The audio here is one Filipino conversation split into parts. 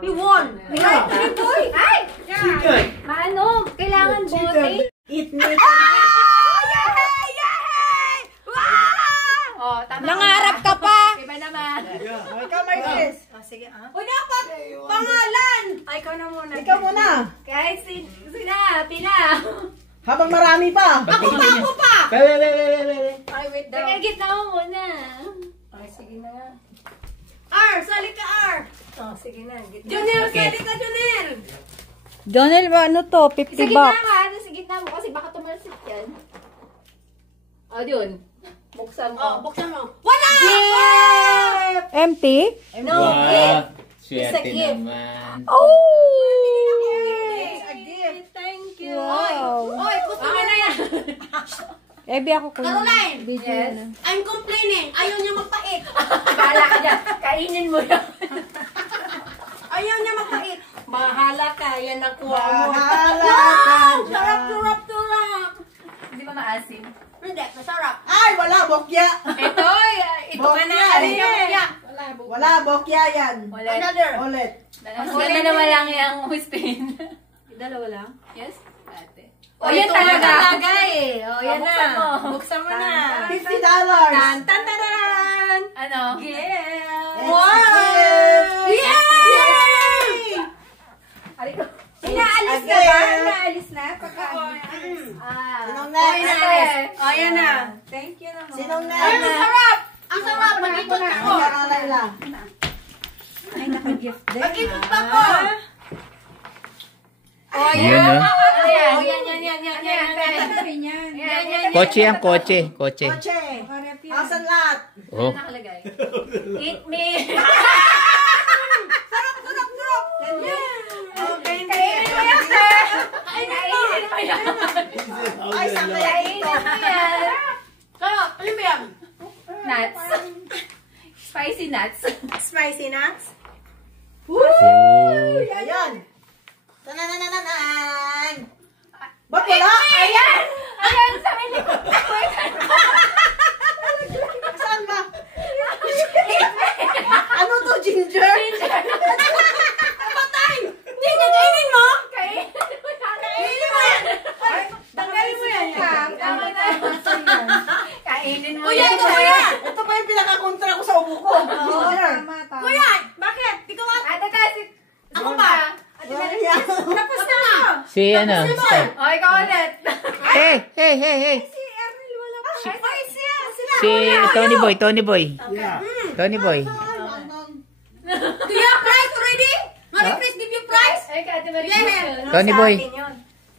We won! Ay! Boy! Ay! Maano? Kailangan bote. Eat me. Oh, tama. Nangarap ka pa. Iba naman. Ikaw, Marquez. Sige, O dapat, pangalan. Ay, ikaw na muna. Ikaw muna. Kahit sina, pina. Habang marami pa. Ako pa! Wait. Ay, wait daw. Teka, gitna mo muna. Ay, sige na nga. R, sali ka R. Oh, sige na. Gitna. Junel, sali ka Junel. Jonel, ano to? 50 Sa gitna bucks. ka, sa gitna mo kasi baka tumalsik yan. O, yun. Buksan mo. Oh, buksan mo. Wala! Empty? No, Wow. It's a Swerte gift. naman. Oh! It's a gift. Thank you. Wow. Oy, gusto mo na yan. Ebi ako kunin. Caroline. Video Yes. na. I'm complaining. Ayaw niya magpait. Bahala ka dyan. Kainin mo yan. Ayaw niya magpait. Bahala ka. Yan ang kuha mo. Bahala ka dyan. Turap. Hindi ba maasim? Hindi, masarap. Ay, wala, bokya. Ito ka na. Bokya. Ano yan? Wala, bokya yan. Ulit. Another. Ulit. Mas ganda naman lang yung spin. Dalawa lang? Yes? Ate. O, yan ito talaga eh. O, yan buksan na. mo. Buksan mo na. $50. Tan-tan-taran! Ano? It's Wow! a gift. Yay! Aliko. Inaalis na ba? Inaalis na? Sinong next? O, yan na. Thank you naman. Sinong next? Ay, masarap! Ang sarap. Mag-ikot ako. Ay, naka-gift din. Mag-ikot ako. O, Yun, yan. no? O, yan. Yan. Kotse yan, kotse. Kotse. Koche. Asan lahat? Oh. Nakalagay. Eat me. Sarap. Kainin mo yan, sir. Kainin mo yan. Ay, sakto yan Kainin ito. mo yan. Kaya, alin ba yan? Nuts. Spicy nuts. Spicy nuts? Oh. Ayan. Tananananan. Ba't wala? Ayan! Ayan sa may likod. Saan ba? Ano to, ginger? Patay! Hindi niya kainin mo? Kainin Kainin mo yan! Ay, tanggalin mo yan. Tama na. Kainin mo Kuya, yan. ito kuya! Ito pa yung pinakakontra ko sa ubo ko. Ginger. Kuya, bakit? Ikaw at... Ate kasi. Ako ba? Tapos na! Si ano? O, ikaw ulit. Hey! Si Tony Boy. Tony Boy. Do you have prize already? Mari Chris, give you prize? Ay, Ate Marie. Yeah. Tony Boy.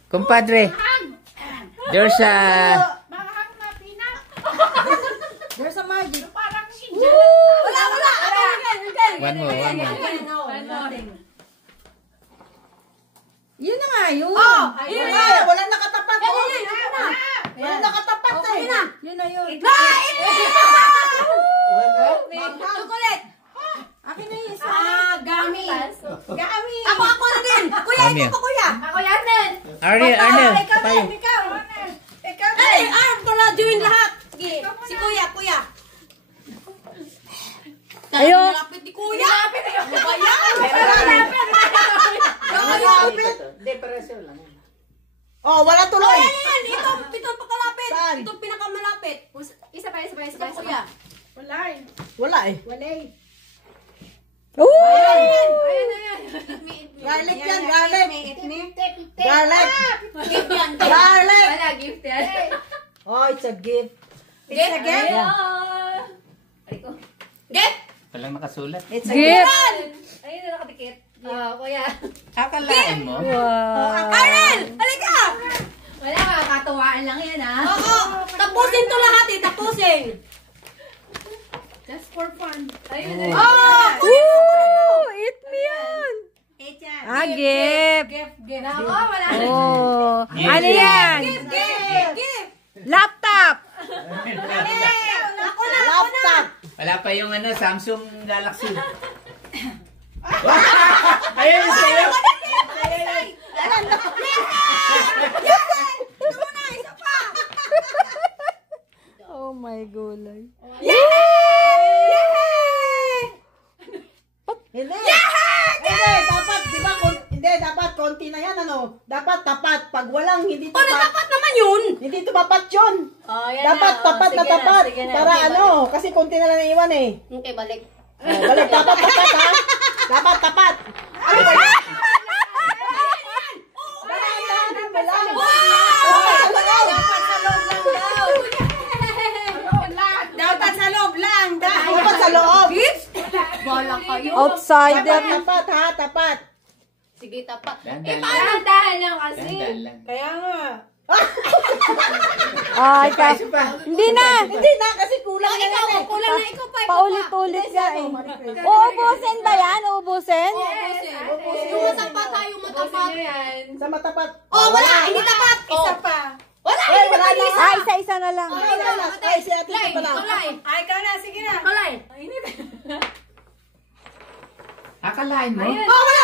Compadre. There's a... There's a magic. Woo! Wala! One more. Yun na nga yun. Oh! Yun na! Walang nakatapat. Walang nakatapat eh. Yun na yun. Chocolate! Akin na yun. Gami! Gami. Ako na din! Kuya, Gami. ito pa kuya! Ako yan din. Arnel. Tayo. Ikaw! Ay, para join lahat! Sige, si kuya! Ayo. Lapit ni kuya! Ano ba yan? Lapit! Depresyon lang. Oh, wala tuloy! Ito pagkalapit! Saan? Ito pinakamalapit! Isa pa. Kuya! Wala eh. Ooh! Ayan. Garlic yan! Garlic! Garlic. Gift yan! Garlic. Wala, gift yan. Oh, it's a gift. It's a gift? Ayun. Gift! Walang nakasulat. It's a Gift! Ayun na nakatikit. Kuya. Akalain mo. Wow. Arnel! Halika! Wala, kakatuwaan lang yan, ha? Oo! Tapusin to lahat eh! Tapusin! Just for fun. Ayun. Oh! Woo! Eat me yan! Eat yan! Gift! Nako, wala. Oh! Ano yan? Gift! Laptop! Ako na! laptop. Wala pa yung Samsung Galaxy. Ayun sa'yo. Oh my gulay. Hindi. konti na yan, ano? Dapat tapat. Pag walang hindi Oh, tapat. dapat naman yun. Hindi tumapat yun. Oh, yan Dapat na. tapat Oh, na sige tapat. sige Para Okay, ano, kasi konti na lang naiwan eh. Okay, balik. Oh, balik, dapat tapat ha. Dapat tapat. Ano ba yan? Dahan-dahanin mo lang. Dapat sa loob. Dapat sa loob lang. Dapat sa loob. Bala kayo. Outsider. Tapat ha, tapat. Sige, tapat. Dahan-dahan lang. Dahan-dahan lang kasi. Dahan-dahan lang. Kaya nga. Ay, Isa ka. pa. Hindi na. Hindi na, kasi kulang na Ikaw, yan eh. kulang na ikaw pa. Paulit-ulit ka eh. Uubusin ba yan? Uubusin? Yung matapat ha, yung matapat. Tapat yan. Sa matapat. Oh, wala. Hindi tapat. Isa pa. Wala. Ay, wala na. Ay, isa-isa na lang. Ay, si ate Lay, pa lang. tulay. Ay, ikaw na. Sige na. Tulay. Akalain mo? Oh, wala.